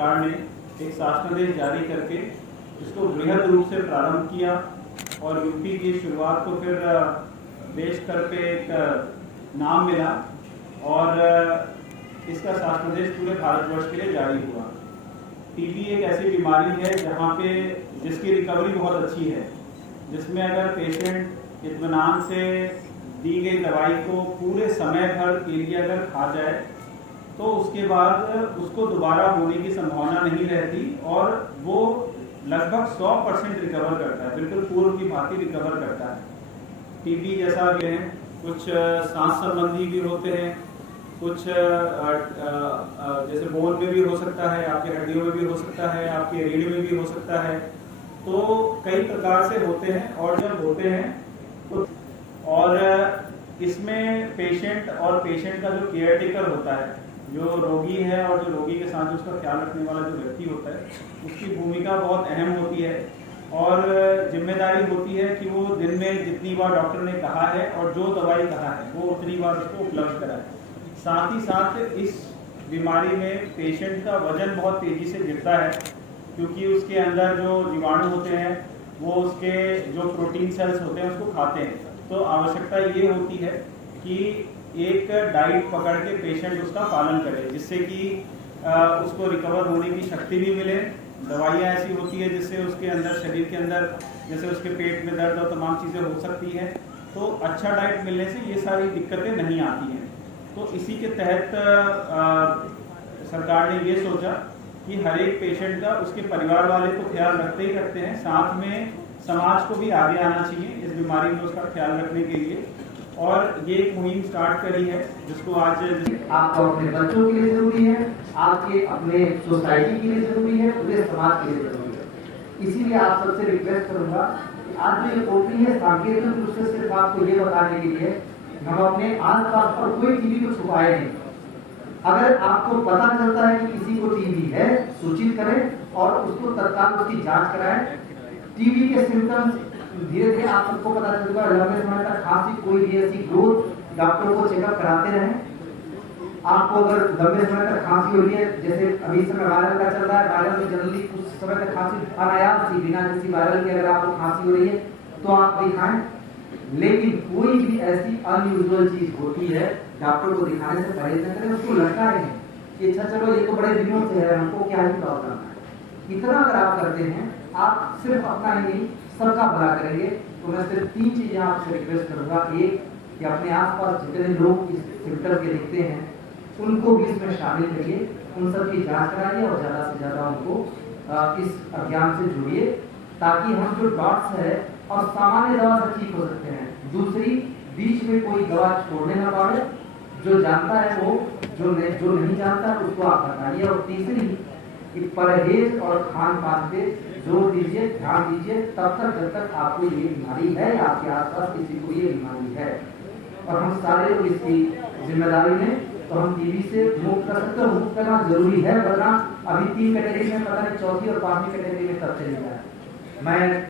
सरकार ने एक शासनादेश जारी करके इसको बृहद रूप से प्रारंभ किया और यूपी की शुरुआत को फिर देश स्तर पे एक नाम मिला और इसका शासनादेश पूरे भारतवर्ष के लिए जारी हुआ। टीबी एक ऐसी बीमारी है जहाँ पे जिसकी रिकवरी बहुत अच्छी है, जिसमें अगर पेशेंट इत्मीनान से दी गई दवाई को पूरे समय भर के लिए अगर खा जाए तो उसके बाद उसको दोबारा होने की संभावना नहीं रहती और वो लगभग 100% रिकवर करता है, बिल्कुल पूर्व की भांति रिकवर करता है। टीबी जैसा भी है, कुछ सांस संबंधी भी होते हैं, कुछ जैसे बोन में भी हो सकता है, आपकी हड्डियों में भी हो सकता है, आपकी रीढ़ में भी हो सकता है, तो कई प्रकार से होते हैं। और जब होते हैं तो और इसमें पेशेंट का जो केयर टेकर होता है, जो रोगी है और जो रोगी के साथ उसका ख्याल रखने वाला जो व्यक्ति होता है, उसकी भूमिका बहुत अहम होती है और जिम्मेदारी होती है कि वो दिन में जितनी बार डॉक्टर ने कहा है और जो दवाई कहा है वो उतनी बार उसको उपलब्ध कराए। साथ ही साथ इस बीमारी में पेशेंट का वजन बहुत तेजी से गिरता है, क्योंकि उसके अंदर जो जीवाणु होते हैं वो उसके जो प्रोटीन सेल्स होते हैं उसको खाते हैं। तो आवश्यकता ये होती है कि एक डाइट पकड़ के पेशेंट उसका पालन करे, जिससे कि उसको रिकवर होने की शक्ति भी मिले। दवाइयाँ ऐसी होती है जिससे उसके अंदर, शरीर के अंदर, जैसे उसके पेट में दर्द और तमाम चीज़ें हो सकती हैं, तो अच्छा डाइट मिलने से ये सारी दिक्कतें नहीं आती हैं। तो इसी के तहत सरकार ने ये सोचा कि हर एक पेशेंट का उसके परिवार वाले तो ख्याल रखते ही रखते हैं, साथ में समाज को भी आगे आना चाहिए इस बीमारी में उसका ख्याल रखने के लिए। और ये एक मुहिम स्टार्ट करी है जिसको आज आपको अपने बच्चों के लिए जरूरी है, आपके अपने सोसाइटी के लिए जरूरी है, पूरे समाज के लिए जरूरी है। इसीलिए आप सबसे रिक्वेस्ट करूंगा कि आज जो ये ओपी है सांकेतिक रूप से सिर्फ आपको ये बताने के लिए हम अपने आस पास पर कोई टीबी को छुपाए नहीं। अगर आपको पता चलता है कि किसी को टीबी है, सूचित करें और उसको तत्काल उसकी जांच कराएं। टीबी के सिम्टम्स धीरे धीरे आप सबको पता चलेगा। लंबे समय तक खांसी, कोई भी ऐसी ग्रोथ, डॉक्टर को चेकअप कराते रहें। आपको अगर लंबे समय तक खांसी हो रही है, जैसे अभी समय वायरल का चल रहा है, वायरल में जनरली कुछ समय तक खांसी अनायास सी, बिना किसी वायरल के अगर आपको खांसी हो रही है तो आप दिखाएं। लेकिन कोई भी ऐसी अनयूजुअल चीज होती है, डॉक्टर को दिखाने से परहेज न करें, उसको लटका रहे कि अच्छा चलो ये तो बड़े दिनों से है, हमको क्या ही प्रॉब्लम है। इतना अगर आप करते हैं, आप सिर्फ अपना ही नहीं सबका भला करेंगे। तो मैं सिर्फ 3 चीजें आपसे रिक्वेस्ट करूंगा। एक, कि अपने आसपास जितने लोग इस सिम्टम के दिखते हैं उनको भी इसमें शामिल करिए, उन सब की जांच कराइए और ज्यादा से ज्यादा उनको इस अभियान से जुड़िए, ताकि हम जो डॉट्स है और सामान्य दवा से ठीक हो सकते हैं। दूसरी, बीच में कोई दवा छोड़ने ना पाए, जो जानता है वो, जो नहीं जानता उसको आप बताइए। और तीसरी, कि परहेज और खान पान पे जोर दीजिए, ध्यान दीजिए, तब तक जब तक आपको ये बीमारी है या आपके आसपास किसी को ये बीमारी है। और हम सारे लोग इसकी जिम्मेदारी लें तो हम टीबी से मुक्त कर सकते हैं। मुक्त करना जरूरी है, वरना अभी 3 कैटेगरी में, पता नहीं 4थी और 5वीं कैटेगरी में कब चली जाए। मैं